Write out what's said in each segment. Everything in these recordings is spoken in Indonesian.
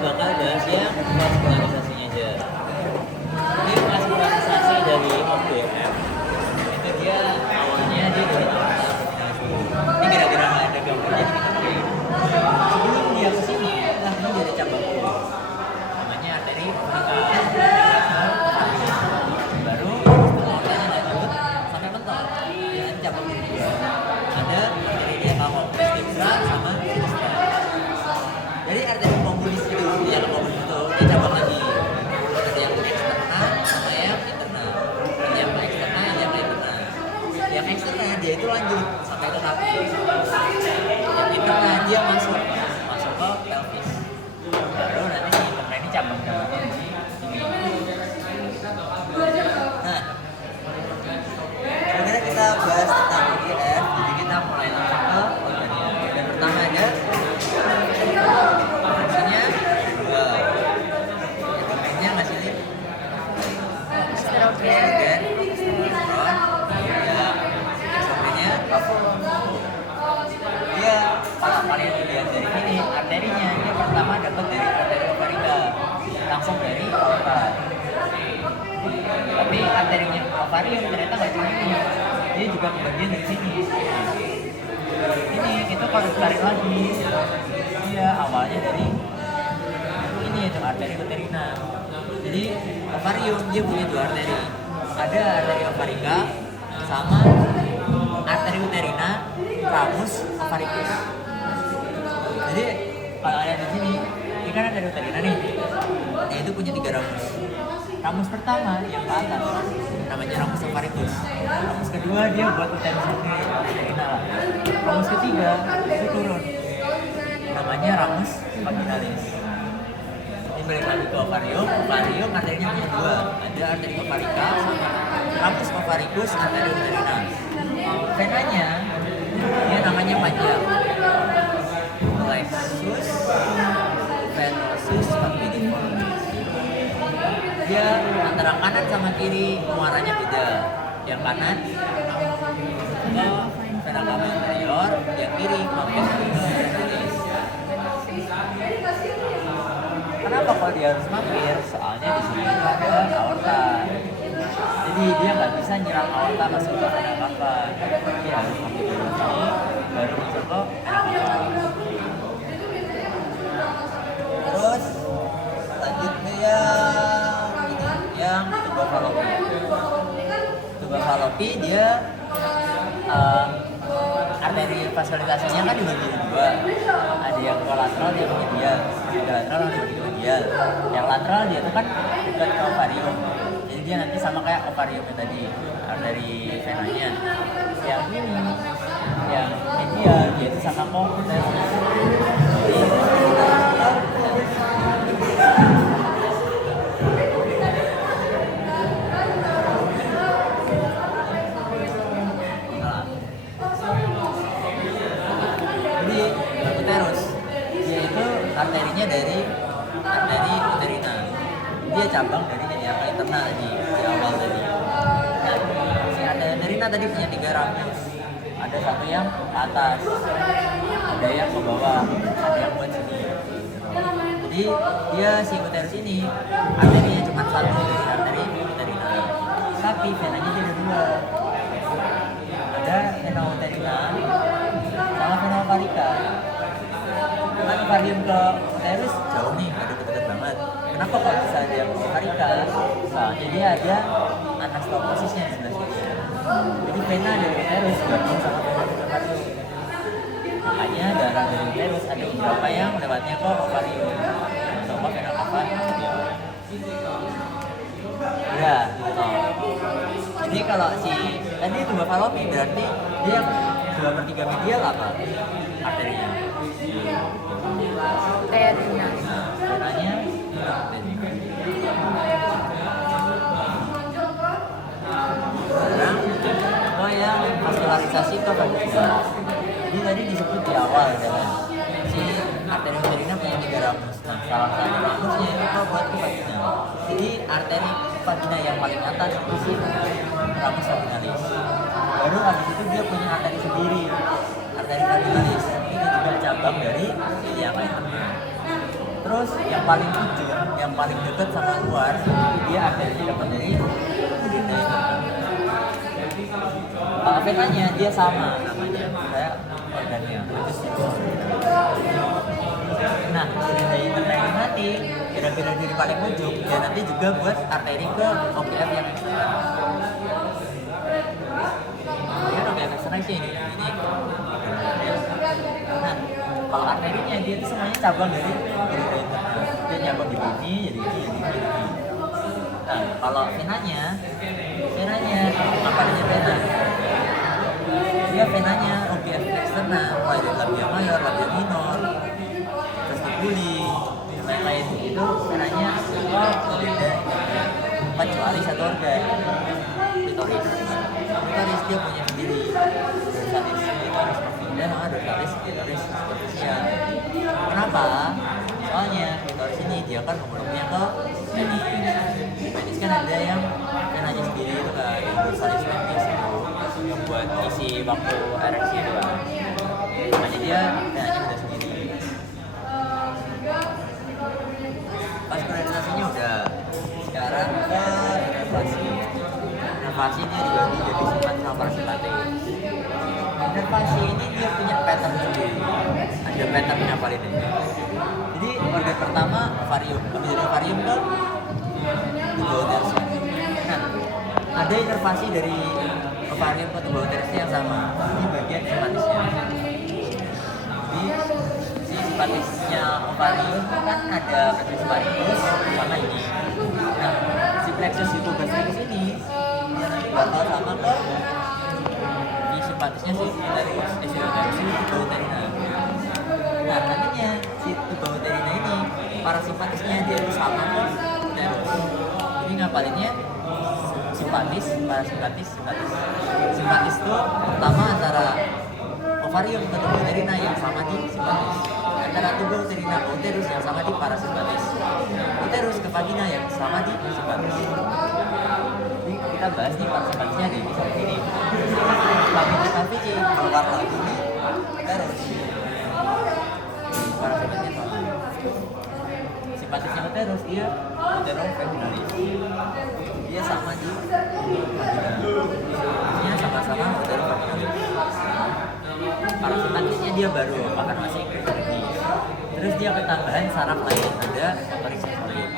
bakal bahas yang vaskularisasinya aja. Ini vaskularisasi dari OBF itu dia awalnya dia dari aorta. Ini gara-gara nggak ada gambarnya di kita. Sebelum dia kesini, nah ini dia ada cabang namanya arteri purika. Baru aortanya lanjut sampai mentok. Dia ada cabang kedua. Ada arteri dia kalau sinistra sama sinistra. Jadi arteri pembulis itu, yang pembulis itu dia cabang lagi. Ada yang eksternal sama yang internal. Yang eksternal, yang internal. Yang eksternal dia itu lanjut sampai ke kaki. Yang internal dia masuk ke pelvis. Baru nanti si internal ini cabang ke ini. Nah, sebenarnya kita bahas tentang IGF, jadi kita mulai langsung ke organnya. Dan pertama ada fungsinya dua. Domainnya ngasih lihat estrogen, ya, estrogennya dia kalau kalian lihat dari ini arterinya ini pertama dapat dari arteri ovarika langsung dari aorta. Tapi arterinya ovarium ternyata nggak cuma ini, dia juga kebagian dari sini. Ini itu kalau ditarik lagi, dia awalnya dari ini itu arteri uterina. Jadi ovarium dia punya dua arteri, ada arteri ovarika sama arteri uterina, ramus ovaricus. Jadi kalau lihat di sini, ini kan arteri uterina nih, dia itu punya 3 ramus. Ramus pertama yang ke atas namanya ramus ovaricus. Ramus kedua dia buat uterus sendiri, uterina. Ramus ketiga itu turun, namanya ramus vaginalis. Ini balik lagi ke ovarium. Ovarium arterinya punya 2, ada arteri ovarika sama ramus ovaricus, arteri uterina. Venanya dia namanya panjang, plexus venosus capidiformis. Dia antara kanan sama kiri muaranya beda. Yang kanan ke vena cava inferior, yang kiri mampir ke venice. Kenapa kalau dia harus mampir? Soalnya di sini ada aorta. Jadi dia nggak bisa nyerang aorta masuk ke vena cava. Dia harus mampir ke sini, baru masuk ke vena cava. Terus lanjut yang tuba fallopi. Tuba fallopi dia arteri vaskularisasinya kan dibagi dua. Ada yang kolateral, dia medial. Ada lateral, ada medial. Yang lateral dia itu kan dekat ke ovarium. Jadi dia nanti sama kayak ovariumnya tadi, arteri venanya. Yang ini, yang medial dia itu sama kok. Arterinya dari arteri uterina, dia cabang dari yang internal tadi, di awal tadi. Nah, si arteri uterina tadi punya 3 ramus, ada satu yang ke atas, ada yang ke bawah, ada yang buat sini. Jadi dia si uterus ini arterinya cuma satu dari arteri uterina, tapi venanya dia ada 2, ada vena uterina sama vena ovarika. Kan ovarium ke uterus jauh nih, ada deket banget. Kenapa kok bisa ada yang ovarika? Soalnya dia ada anastoposisnya di sebelah sini. Jadi vena dari uterus gabung sama vena dari ovarium. Makanya darah dari uterus ada beberapa yang lewatnya ke ovarium atau ke vena cava inferior. Ya, gitu. Jadi kalau si tadi tuba fallopi berarti dia 2/3 medial apa? Arterinya. Arterinya. Venanya sekarang yang vaskularisasi ke vagina. Jadi tadi disebut di awal adalah si arteri uterina punya 3 ramus. Nah, salah satu ramusnya itu buat ke vagina. Jadi arteri vagina yang paling atas itu si ramus vaginalis. Baru habis itu dia punya arteri sendiri, arteri vaginalis. Ini juga cabang dari yang lain. Terus yang paling ujung, yang paling dekat sama luar, dia akhirnya dapat dari vena itu. Kalau venanya dia sama namanya, kayak organnya. Nah, vena interna ini nanti kira-kira di paling ujung, dia nanti juga buat arteri ke OPF yang eksternal. Kemudian OPF eksternal sih ini. Nah, kalau arterinya dia itu semuanya cabang dari vena interna. Dia cabang di sini, jadi ini. Nah, kalau venanya apa dia vena? Dia venanya OPF eksternal, mulai dari labia mayor, labia minor, vestibuli, dan lain-lain. Itu venanya beda, kecuali satu organ, klitoris. Klitoris dia punya sendiri, dorsalis klitoris profunda sama dorsalis klitoris superficial. Kenapa? Soalnya klitoris ini dia kan menghubungnya ke penis. Penis kan ada yang venanya sendiri itu kan, yang dorsalis penis itu yang buat isi waktu ereksi itu kan. Makanya dia venanya udah sendiri. Vaskularisasinya udah. Sekarang ke inervasi. Inervasi dia dibagi jadi simpat sama parasimpatik. Inervasi ini dia punya pattern sendiri. Ada patternnya paling ini. Jadi organ pertama ovarium. Habis dari ovarium ke tubuh uterusnya. Nah, ada inervasi dari ovarium ke tubuh uterusnya yang sama. Ini bagian simpatisnya. Jadi si simpatisnya ovarium kan ada plexus varicus sama ini. Nah, si plexus itu gastricus ini dia nanti bakal sama ke di simpatisnya si uterus, ini tubuh uterina. Nah, nantinya si tubuh uterina ini parasimpatisnya dia sama ke uterus. Jadi ngapalinnya simpatis, parasimpatis, simpatis. Simpatis itu pertama antara ovarium ke tubuh uterina yang sama di simpatis, antara tubuh uterina ke uterus yang sama di parasimpatis, uterus ke vagina yang sama di simpatis. Jadi kita bahas nih parasimpatisnya di sini. Vagina cervix keluar lagi di uterus. Parasimpatisnya sama. Simpatisnya uterus dia uterovaginalis. Dia sama di vagina. Dia sama-sama uterovaginalis. Parasimpatisnya dia baru bahkan masih gratis. Terus dia ketambahan saraf lain, ada motorik sensorik.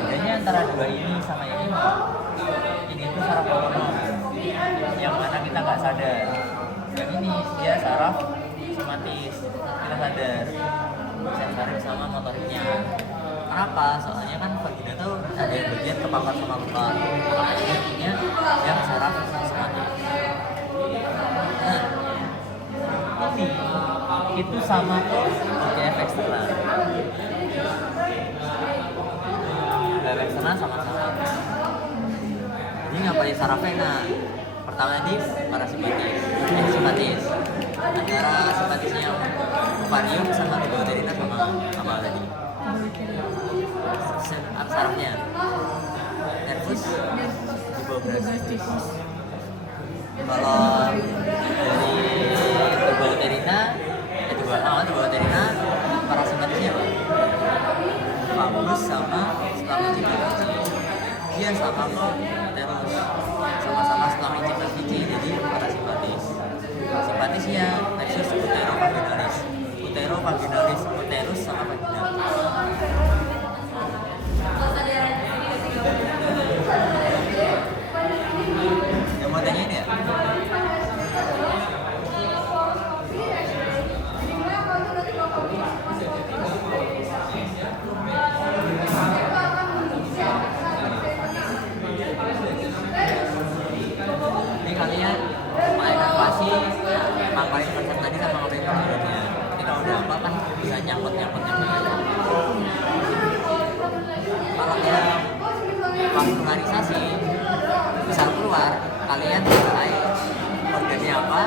Bedanya antara dua ini sama yang ini itu saraf otonom yang mana kita nggak sadar. Yang ini dia saraf simpatis, kita sadar sensorik sama motoriknya. Kenapa? Soalnya kan vagina tuh ada yang bagian kepapar sama luka, makanya dia punya yang saraf simpatis. Nah, ini itu sama tuh OPF eksternal. OPF eksternal sama-sama. Jadi ngapain saraf vena? Pertama di parasimpatis, simpatis. Antara simpatisnya ovarium sama tubuh uterina sama tadi. Sarafnya nervus tubuh. Kalau dari tubuh uterina, tubuh uterina parasimpatisnya apa? Vagus sama spermatozoa. Dia sama kok uterus, sama-sama spermatozoa jadi parasimpatis. Simpatisnya plexus uterovaginalis, uterus sama vagina. Yang mau tanya ini ya? Ini kalian inovasi ngapain konsep tadi sama ngapain programnya. Ini kalau udah apa kan bisa nyangkut. Kalau yang vaskularisasi bisa keluar, kalian mulai organnya apa?